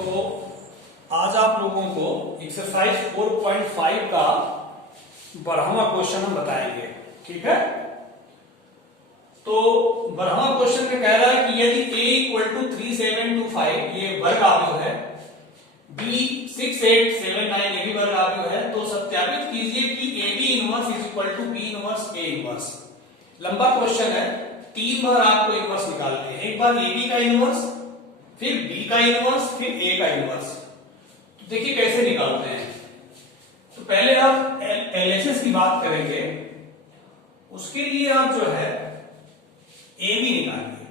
तो आज आप लोगों को एक्सरसाइज 4.5 का 12वां क्वेश्चन हम बताएंगे। ठीक है, तो 12वां क्वेश्चन में कह रहा है कि यदि a इक्वल टू 3725 ये वर्ग आव्यूह है, b 6879 ये भी वर्ग आव्यूह है, तो सत्यापित कीजिए कि ab inverse is equal to b inverse a inverse. लंबा क्वेश्चन है, 3 बार आपको इनवर्स निकालने हैं। एक बार ab का इनवर्स, फिर b का इनवर्स, फिर a का इनवर्स। तो देखिए कैसे निकालते हैं। तो पहले आप एलएचएस की बात करेंगे, उसके लिए आप जो है ab निकालिए।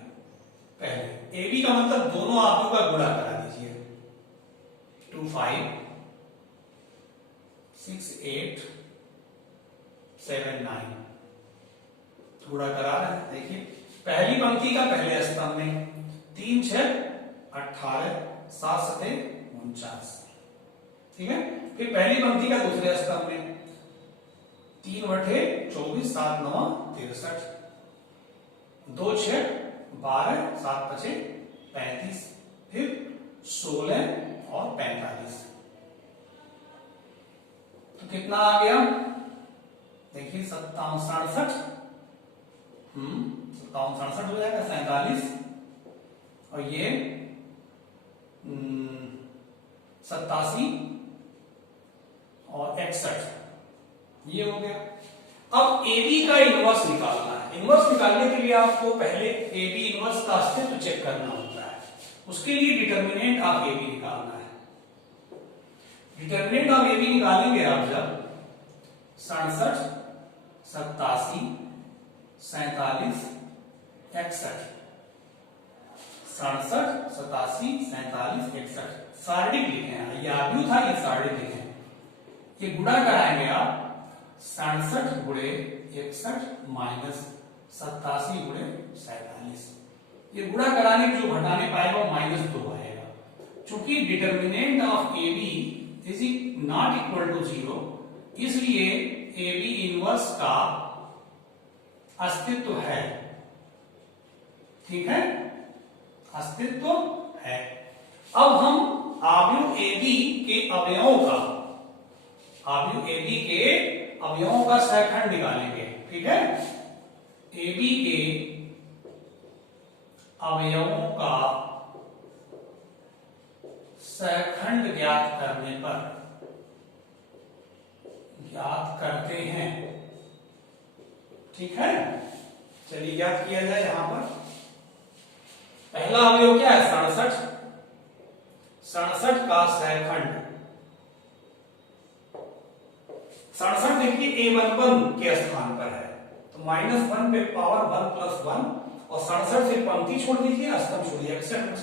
पहले ab का मतलब दोनों आव्यूह का गुणा करा दीजिए। 25 68 79 गुणा करा रहे हैं। देखिए पहली पंक्ति का पहले स्तंभ में 3 6 18 7 7 49। ठीक है, फिर पहली पंक्ति का दूसरे स्तंभ में 3 बटे 24 7 9 63 2 6 12 7 5 35 फिर 16 और 45। तो कितना आ गया? देखिए 57 67 67 हो जाएगा, 47 और ये 87 और 61 ये हो गया। अब AB का इनवर्स निकालना है। इनवर्स निकालने के लिए आपको पहले AB इनवर्स का अस्तित्व चेक करना होता है। उसके लिए डिटर्मिनेंट ऑफ AB निकालना है। डिटर्मिनेंट ऑफ AB निकालेंगे आप जब 67 87 47 61 67 87 47 61 सारणिक लिखे हैं। ये आव्यूह था, ये सारणिक लिखे हैं। ये गुणा कराएंगे आप 67 गुणे 61 माइनस 87 गुणे 47। ये गुणा कराने के जो घटाने पाएगा वो -2 आएगा। चूंकि determinant of AB is not equal to 0, इसलिए AB इनवर्स का अस्तित्व है। ठीक है, अस्तित्व है। अब हम आव्यूह AB के अवयवों का सहखंड निकालेंगे। ठीक है, AB के अवयवों का सहखंड ज्ञात करते हैं। ठीक है, चलिए ज्ञात किया जाए। यहां पर पहला अवयव क्या है? 67। 67 का सहखंड 67 देखिए A11 के स्थान पर है, तो -1 पे पावर 1 + 1 और 67 से पंक्ति छोड़ दीजिए, स्तंभ छोड़िए 61।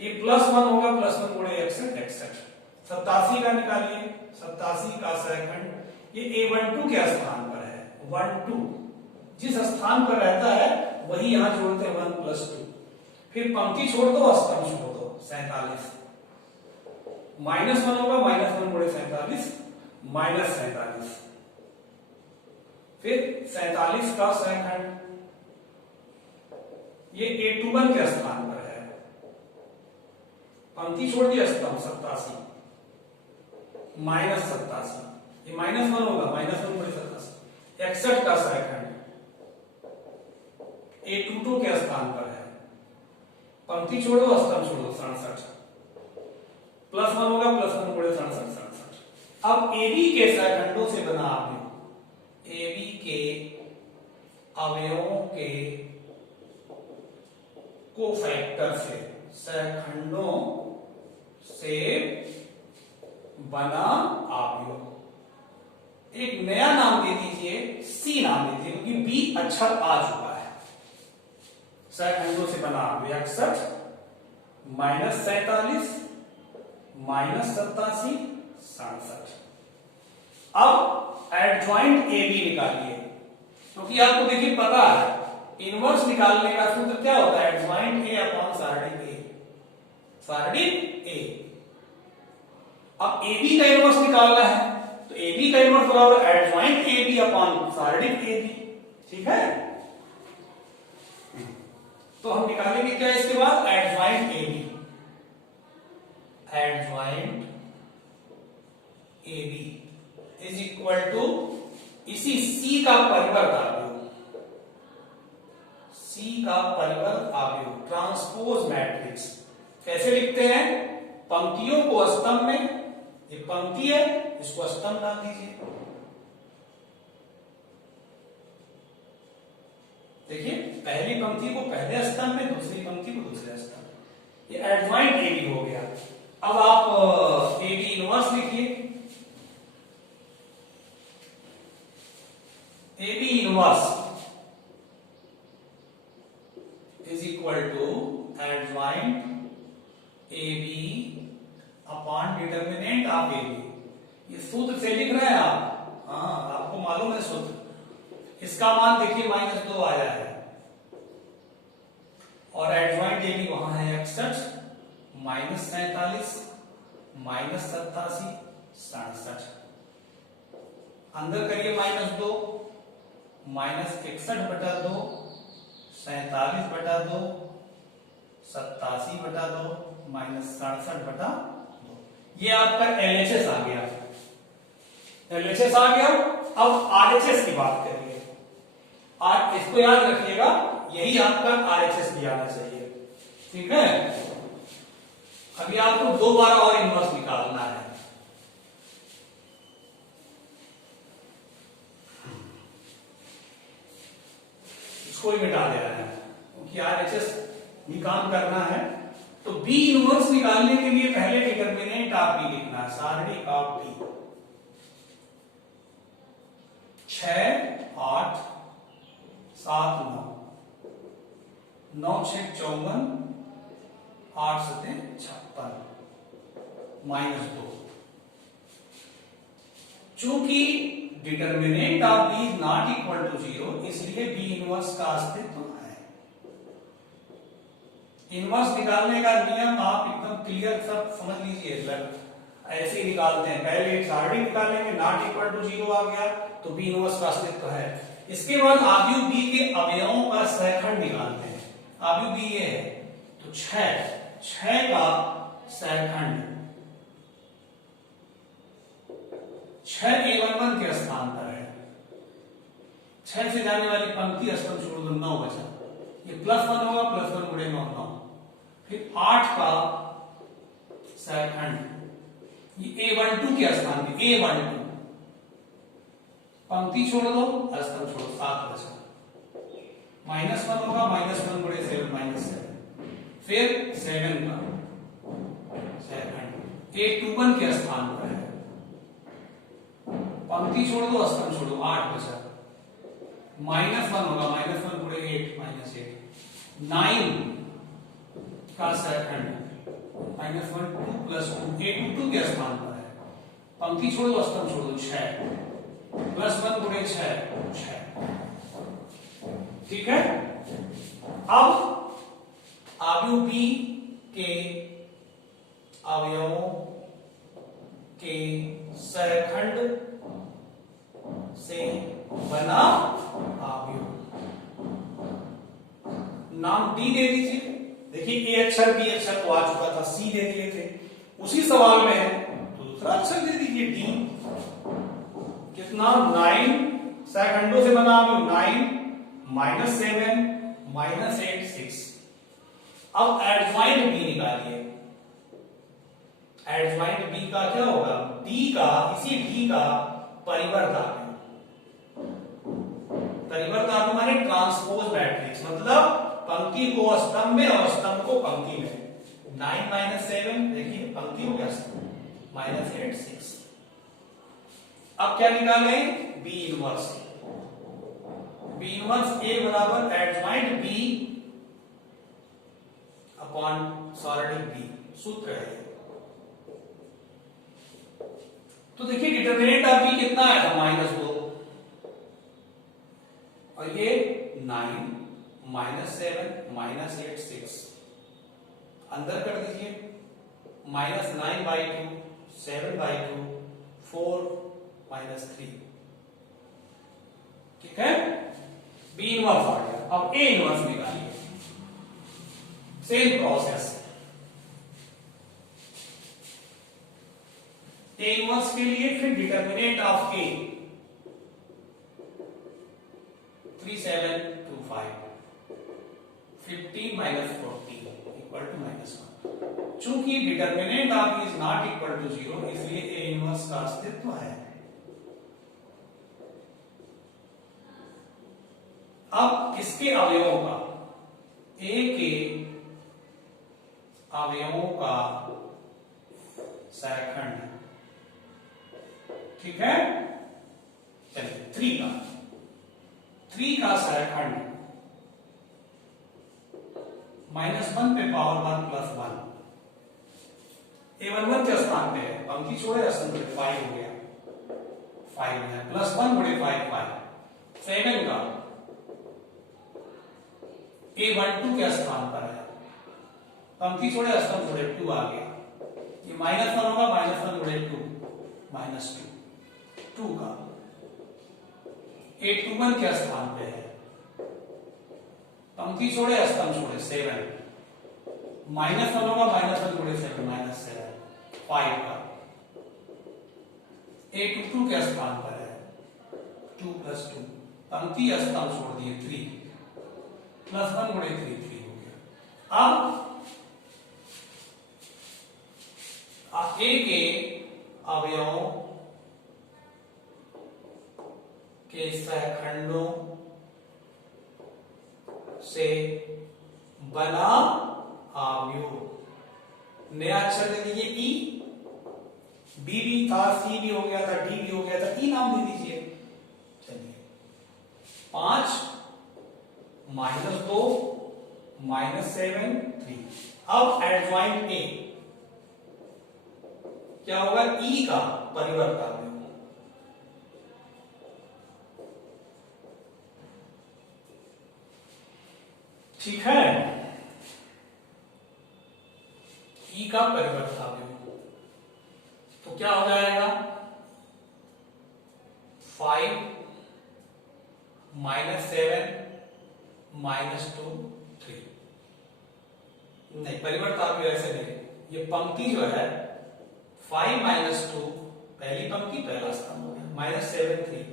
ये +1 होगा, +1 गुणे 61। 87 का निकालिए। 87 का सहखंड ये A12 के स्थान पर है। 1 2 जिस स्थान पर रहता है वही यहां जोड़ते हैं 1 + 2। फिर पंक्ति छोड़ दो, स्तंभ छोड़ दो 47। -1 होगा, -1 गुणे 47 -47। फिर 47 का सहखंड ये A21 के स्थान पर है। पंक्ति छोड़ दिया, स्तंभ 87 -87। ये -1 होगा, -1 गुणे 87। 61 का सहखंड A22 के स्थान पर है। पंक्ति छोड़ो, स्तंभ छोड़ो 67। +1 होगा, +1 गुणे 67। अब AB के सहखंडों से बना आव्यूह, AB के अवयवों के कोफैक्टर से, सहखंडों से बना आव्यूह। एक नया नाम दे दीजिए, C नाम दे दीजिए, क्योंकि B अक्षर आ चुका है। सहखंडों से बना आव्यूह 61 -47 -87 67। अब एडजॉइंट AB निकालिए, क्योंकि आपको देखिए पता है इनवर्स निकालने का सूत्र क्या होता है? एडजॉइंट A अपॉन सारणिक A। सारणिक A। अब AB का इनवर्स निकालना है, तो AB का इनवर्स बराबर एडजॉइंट AB अपॉन सारणिक AB। ठीक है, तो हम निकालेंगे क्या इसके बाद? Adjoint AB। Adjoint AB is equal to इसी C का परिवर्त आव्यूह, C का परिवर्त आव्यूह ट्रांसपोज मैट्रिक्स। कैसे लिखते हैं? पंक्तियों को स्तंभ में, ये पंक्ति है इसको स्तंभ डाल दीजिए। देखिए पहली पंक्ति को पहले स्तंभ में, दूसरी पंक्ति को दूसरे स्तंभ। ये एडजॉइंट AB हो गया। अब आप AB इनवर्स लिखिए। AB inverse is equal to adjoint AB upon determinant of AB। ये सूत्र से लिख रहे हैं आप, हाँ आपको मालूम है सूत्र। इसका मान देखिए -2 आया है और एडजॉइंट AB वहां है 61, -47, -87, 67। अंदर करिए -2, -61/2, 47/2, 87/2, -67/2। ये आपका LHS आ गया। LHS आ गया। अब RHS की बात करिए। इसको याद रखिएगा, यही आपका RHS भी आना चाहिए। ठीक है, अभी आपको 2 बार और इनवर्स निकालना है। इसको ही मिटा दे रहे हैं क्योंकि RHS भी काम करना है। तो B इनवर्स निकालने के लिए पहले डिटर्मिनेंट ऑफ B लिखना है, सारणी ऑफ B। 6, 8, 7, 9, 9 6 54, 8 7 56, -2। चूंकि determinant of B is not equal to 0, इसलिए B इनवर्स का अस्तित्व है। इनवर्स निकालने का नियम आप एकदम क्लियर सब समझ लीजिए। ऐसे ही निकालते हैं, पहले सारणी निकालेंगे, नॉट इक्वल टू 0 आ गया तो B इनवर्स का अस्तित्व है। इसके बाद आव्यूह B के अवयवों का सहखंड निकालते हैं। आव्यूह B ये है तो 6 का सहखंड 6 A11 के स्थान पर है। 6 से जाने वाली पंक्ति स्तंभ छोड़ दो, 9 बचा। ये +1 होगा, +1 गुणे 9, 9। फिर 8 का सहखंड ये A12 के स्थान पे, A12 पंक्ति छोड़ दो, स्तंभ छोड़ो, 7 बचा। -1 होगा, -1 गुणे 7, -7। फिर 7 का सहखंड A21 के स्थान पर है। पंक्ति छोड़ दो, स्तंभ छोड़ो, 8 बचा। -1 होगा, -1 गुणे 8, -8। 9 का सहखंड -1 2 + 2 A22 के स्थान पर है। पंक्ति छोड़ो, स्तंभ छोड़ो, 6 +1 गुणे 6। ठीक है, अब आव्यूह B के अवयवों के सहखंड से बना आव्यूह, नाम D दे दीजिए। देखिए A अक्षर B अक्षर तो आ चुका था, C दे दिए थे। उसी सवाल में है तो दूसरा अक्षर दे दीजिए D। कितना? 9 सहखंडों से बना आव्यूह, 9 -7 -8 6। अब एडजॉइंट B निकालिए। एडजॉइंट B का क्या होगा? D का, इसी D का परिवर्त आव्यूह। परिवर्त आव्यूह माने ट्रांसपोज मैट्रिक्स, मतलब पंक्ति को स्तंभ में और स्तंभ को पंक्ति में। 9 - 7 देखिए पंक्ति हो गया, -8 6। अब क्या निकाले? B inverse. B inverse A बराबर एडजॉइंट B अपॉन सारणी B, सूत्र है। तो देखिए डिटर्मिनेंट ऑफ B कितना आया था? -2, और ये 9 -7 -8 6। अंदर कर दीजिए, -9/2 7/2 4 -3। ठीक है, B इनवर्स आ गया। अब A इनवर्स निकालिए। सेम प्रोसेस, ए इनवर्स के लिए फिर determinant of A 3725 15 minus 40 equal to -1। चूंकि determinant of is not equal to 0 इसलिए ए इनवर्स का अस्तित्व है। अब इसके अवयवों का, ए के अवयवों का सहखंड, ठीक है। चलिए 3 का सहखंड -1 पे पावर 1 प्लस 1, A11 के स्थान पे है, पंक्ति छोड़े स्थान पे 5 हो गया, 5 है प्लस 1 बड़े 5 5। 7 का A12 के स्थान पर है, पंक्ति छोड़े स्थान छोड़े 2 आ गया, ये -1 होगा, -1 बड़े 2 -2। 2 का A21 के स्थान पे है, पंक्ति छोड़े स्तंभ छोड़े 7, -1 होगा, -1 गुणे 7 -7। 5 का A22 के स्थान पर है 2 + 2, पंक्ति स्तंभ छोड़ दिए 3, +1 गुणे 3 3 हो गया। अब ए के अवयवों के सहखंडों से बना अवयव, नया अक्षर दे दीजिए ई, बी भी था, सी भी हो गया था, डी भी हो गया था, ई नाम दे दीजिए। चलिए 5 -2 -7 3। अब एडजॉइंट ए क्या होगा, ई का परिवर्त अवयव, ठीक है। ई का परिवर्त अवयव तो क्या हो जाएगा, 5 -7 -2 3। नहीं, परिवर्त अवयव ऐसे नहीं, ये पंक्ति जो है 5 -2 पहली पंक्ति पहला स्तंभ हो गया, -7 3,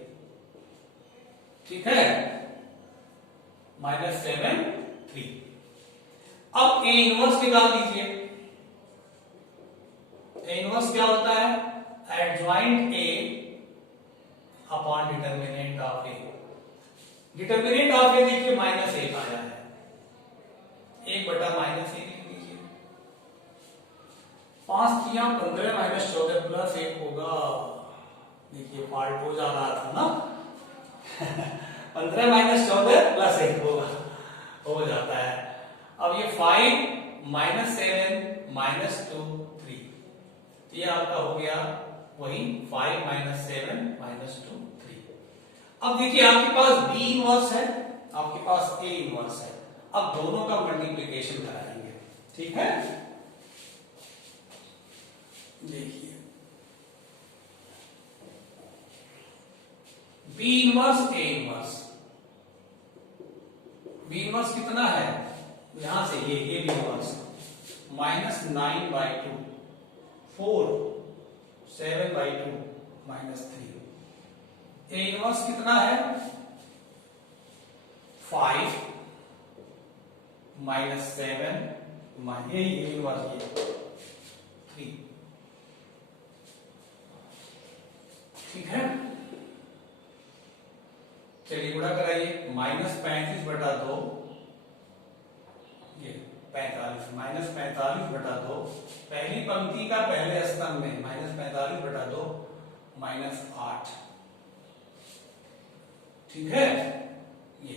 ठीक है, -7 3। अब ए इनवर्स निकाल दीजिए। ए इनवर्स क्या होता है, adjoint A upon determinant of A. Determinant of A देखिए -1 आया है, 1/-1 लिख लीजिए। 5 3 15 -14 प्लस 1 होगा, देखिए पार्ट हो जा रहा था ना 15 -14 प्लस 1 होगा, हो जाता है। अब ये 5 -7 -2 3, ये आपका हो गया वही 5 -7 -2 3। अब देखिए आपके पास बी इनवर्स है, आपके पास ए इनवर्स है, अब दोनों का मल्टीप्लिकेशन कराएंगे, ठीक है। देखिए B inverse A inverse, B inverse कितना है, यहां से ये बी इनवर्स -9/2 4 7/2 -3। ए इनवर्स कितना है, 5 -7 ए इनवर्स ये 3, ठीक है। चलिए गुणा कराइए, -35/2 ये 45 -45/2, पहली पंक्ति का पहले स्तंभ में -45/2 -8, ठीक है। ये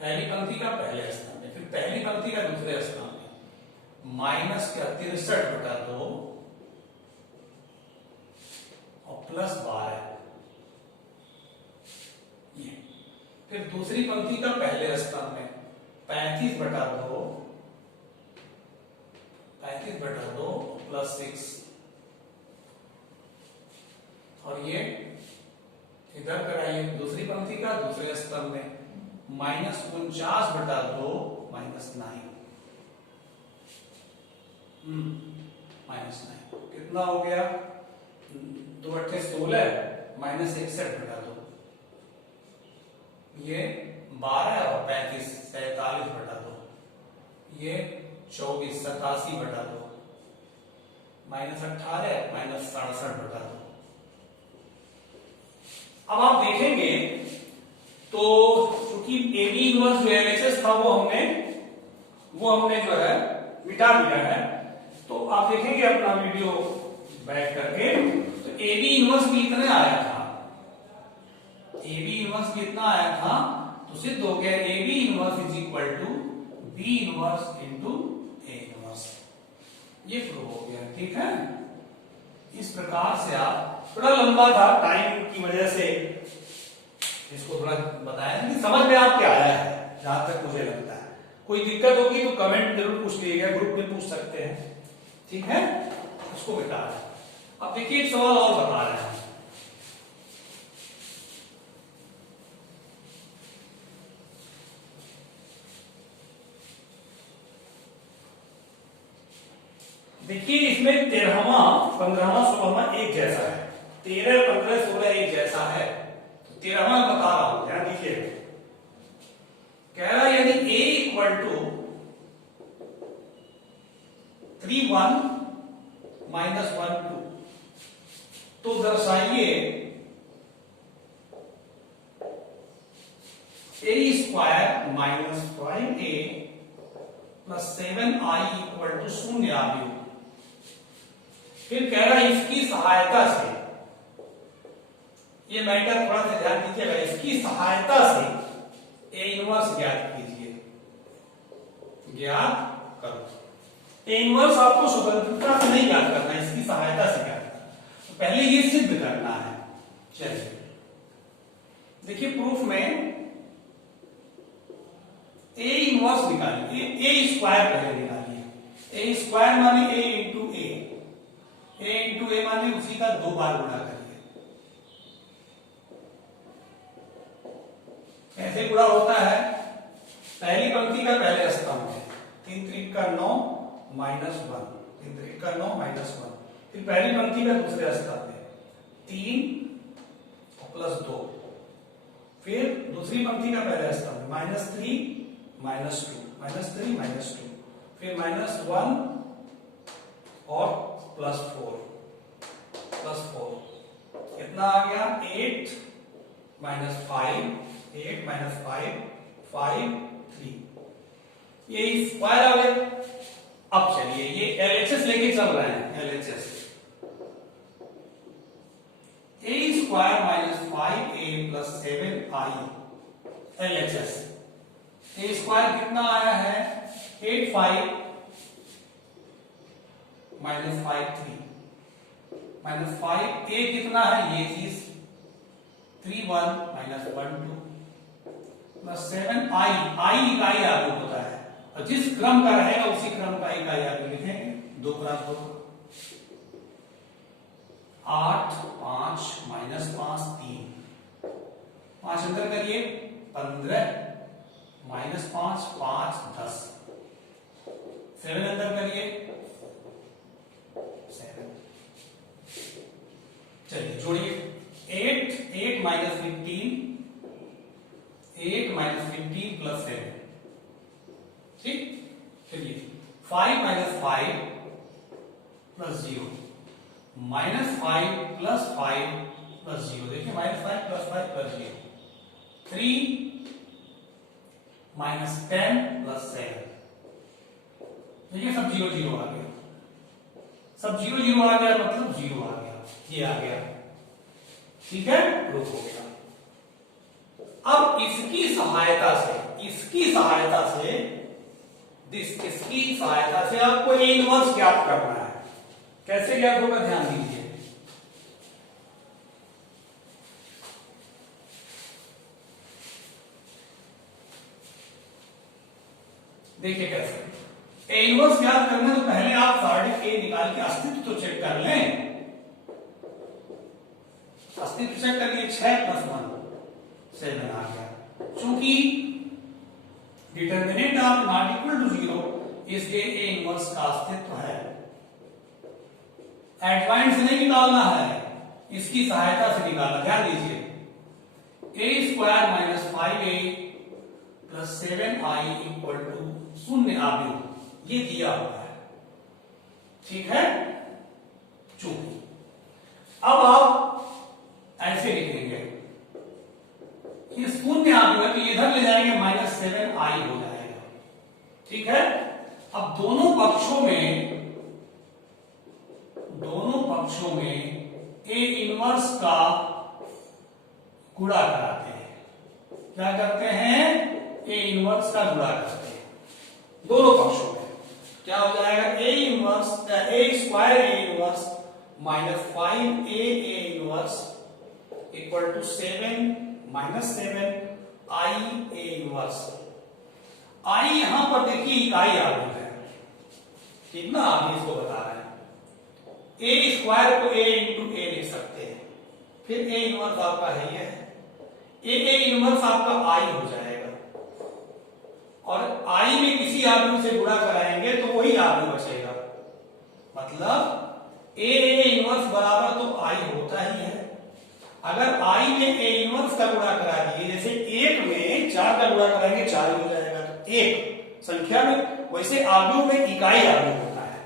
पहली पंक्ति का पहले स्तंभ में, फिर पहली पंक्ति का दूसरे स्तंभ में -63/2 और +12, ये फिर दूसरी पंक्ति का पहले स्तंभ में 35/2 +6, और ये इधर कराइए दूसरी पंक्ति का दूसरे स्तंभ में -49/2 -9, -9 कितना हो गया, 2 अट्ठे 16 माइनस 61 बटा 2, ये 12 और 35 47 बटा 2, ये 24 87 बटा 2, माइनस 18 माइनस 67 बटा 2। अब आप देखेंगे तो चूंकि एबी इनवर्स जो एलएचएस था वो हमने जो है मिटा दिया है। तो आप देखेंगे अपना वीडियो बैक करके, तो एबी इनवर्स कितना आया था, एबी इनवर्स कितना आया था, तो सिद्ध हो गया AB inverse is equal to B inverse into A inverse, ये प्रूव हो गया। ठीक है, इस प्रकार से आप, थोड़ा लंबा था टाइम की वजह से इसको थोड़ा बताया, लेकिन समझ में आपके आया है जहां तक मुझे लगता है। कोई दिक्कत होगी तो कमेंट जरूर पूछ लीजिएगा, ग्रुप में पूछ सकते हैं। ठीक है, उसको बता रहे हैं। अब देखिए एक सवाल और बता रहे हैं। देखिए इसमें 13वां 15वां 16वां एक जैसा है, 13 15 16 एक जैसा है। 13वां बता रहा हूं, ध्यान दीजिए। कह रहा है यदि a इक्वल टू 3 1 माइनस 1 2, तो दर्शाइए a square minus 5a plus 7i equal to 0 आयु। फिर कह रहा है इसकी सहायता से, ये मैटर थोड़ा सा ध्यान दीजिएगा, इसकी सहायता से ए इनवर्स ज्ञात कीजिए, ज्ञात करो। ए इनवर्स आपको स्वतंत्रता से नहीं ज्ञात करना है, इसकी सहायता से ज्ञात करना, तो पहले ये सिद्ध करना है। चलिए देखिए प्रूफ में ए इनवर्स निकालिए, ए स्क्वायर पहले निकालिए। ए स्क्वायर माने ए इंटू ए माने उसी का 2 बार गुणा करिए। कैसे गुणा होता है, पहली पंक्ति का पहले स्तंभ है, 3 3 का 9 माइनस 1, 3 3 का 9 माइनस 1। फिर पहली पंक्ति का दूसरे स्तंभ है 3 प्लस 2, फिर दूसरी पंक्ति का पहला स्तंभ माइनस 3 माइनस 2, माइनस 3 माइनस 2, फिर माइनस 1 और प्लस 4, कितना आ गया 8 माइनस 5, 8 माइनस 5 5 3, ये स्क्वायर आ गया। अब चलिए ये एलएचएस लेके चल रहे हैं, LHS A square minus 5a plus 7i LHS. A square कितना आया है 8 5 माइनस 5 3 माइनस 5 ए कितना है ये चीज 3 1 माइनस 1 2 प्लस 7 आई इकाई आगे होता है, और जिस क्रम का रहेगा उसी क्रम का इकाई आगे लिखेंगे। 2 × 2 8 5 माइनस 5 3, 5 अंदर करिए 15 माइनस 5 5 10, 7 अंदर करिए 7। चलिए जोड़िए 8 माइनस 15, 8 माइनस 15 प्लस 7, ठीक। चलिए 5 minus 5 plus 0, minus 5 plus 5 plus 0, देखिए minus 5 plus 5 plus 0, 3 minus 10 plus 7, देखिए सब 0 0 आ गया, सब 0 0 आ गया मतलब 0 आ गया, ये आ गया, ठीक है, प्रूफ हो गया। अब इसकी सहायता से आपको ए इनवर्स ज्ञात करना है। कैसे ज्ञात होगा ध्यान दीजिए। देखिए कैसे ए इनवर्स ज्ञात करना है, तो पहले आप सारणिक ए निकाल के अस्तित्व तो चेक कर लें। अस्तित्व चेक करिए 6 प्लस 1 7 आ गया। चूंकि determinant of not equal to 0, इसलिए ए इनवर्स का अस्तित्व है। एडवांस से नहीं निकालना है, इसकी सहायता से निकालना। ध्यान दीजिए, a square minus 5a plus 7i equal to 0 आव्यूह, ये दिया हुआ है, ठीक है। चूंकि अब आप ऐसे लिखेंगे, ये 0 आव्यूह है तो इधर ले जाएंगे -7i हो जाएगा, ठीक है। अब दोनों पक्षों में a इनवर्स का गुणा कराते हैं। क्या करते हैं? a इनवर्स का गुणा करते हैं दोनों पक्षों में। क्या हो जाएगा? a square a inverse minus 5a inverse equal to 7 a inverse. i यहां पर देखिए इकाई आव्यूह है, ठीक ना, आप इसको बता रहे हैं। a स्क्वायर को a इंटू a लिख सकते हैं, फिर a इनवर्स आपका है ये है, a इनवर्स आपका i हो जाएगा, और i में किसी आव्यूह से गुणा कराएंगे तो वही आव्यूह बचेगा। मतलब a इनवर्स बराबर तो i होता ही है। अगर i में a इनवर्स का गुणा करा दिए, जैसे 1 में 4 का गुणा कराएंगे 4 हो जाएगा, तो 1 संख्या में, वैसे आव्यूह में इकाई आव्यूह होता है,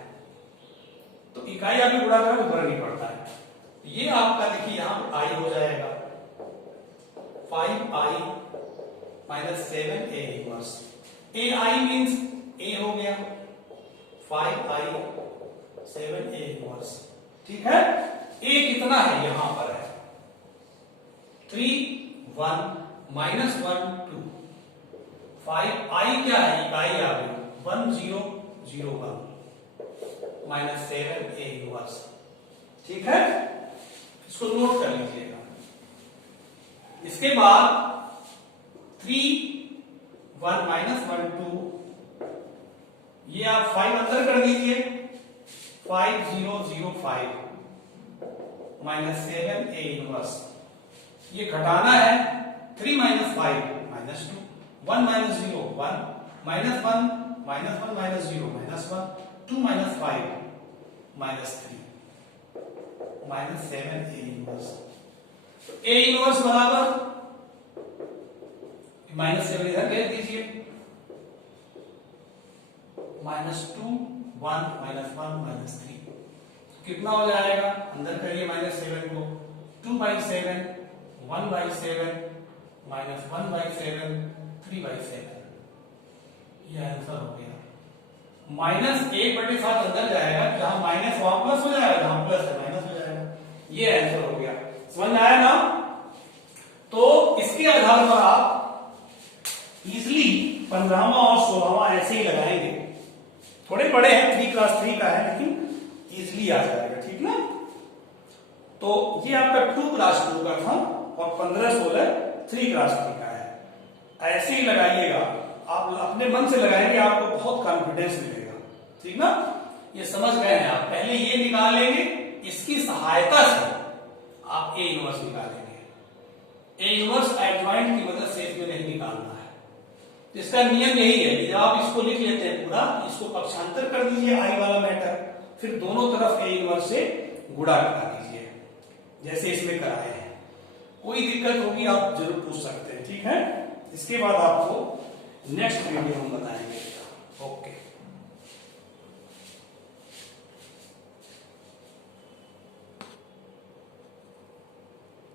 तो इकाई आव्यूह गुणा करें तो फर्क नहीं पड़ता है। ये आपका देखिए यहां पर i हो जाएगा 5i minus 7a inverse. ai means a हो गया, 5i 7a इनवर्स, ठीक है। a कितना है? यहां पर है 3 1 माइनस 1 2, 5i क्या है? इकाई आव्यूह 1 0 0 1 माइनस 7a इनवर्स, ठीक है। इसको नोट कर लीजिएगा। इसके बाद 3 1 माइनस 1 2, ये आप 5 अंदर कर दीजिए, 5 0 0 5 माइनस 7a इनवर्स। ये घटाना है, 3 minus 5 minus 2, 1 minus 0 1 minus 1 minus 1 minus 0 minus 1, 2 minus 5 minus 3 minus 7a inverse. तो a इनवर्स बराबर माइनस 7 इधर भेज दीजिए, -2 1 -1 -3, कितना हो जाएगा? अंदर करिए -7 को, 2/7 1/7 -1/7 3/7, यह आंसर हो गया। -1/7 अंदर जाएगा, जहां माइनस वहां प्लस हो जाएगा, जहां प्लस है माइनस हो जाएगा, ये आंसर हो गया। समझ में आया ना? तो इसके आधार पर आप इजिली 15वां और 16वां ऐसे ही लगाएंगे। थोड़े बड़े हैं, 3 क्लास 3 का है, लेकिन इजिली आ जाएगा, ठीक ना। तो ये आपका 2 क्लास 2 का था, और 15 16 3 क्लास 3 का है। ऐसे ही लगाइएगा, आप अपने मन से लगाएंगे, आपको बहुत कॉन्फिडेंस मिलेगा, ठीक ना। ये समझ गए हैं आप? पहले ये निकाल लेंगे, इसकी सहायता से आप a इनवर्स निकालेंगे। a इनवर्स एडजॉइंट की मदद से इसमें नहीं निकालना है। इसका नियम यही है कि जब आप इसको लिख लेते हैं पूरा, इसको पक्षांतर कर दीजिए i वाला मैटर, फिर दोनों तरफ a इनवर्स से गुणा करा दीजिए, जैसे इसमें कराए हैं। कोई दिक्कत होगी आप जरूर पूछ सकते हैं, ठीक है। इसके बाद आपको नेक्स्ट वीडियो हम बताएंगे। ओके।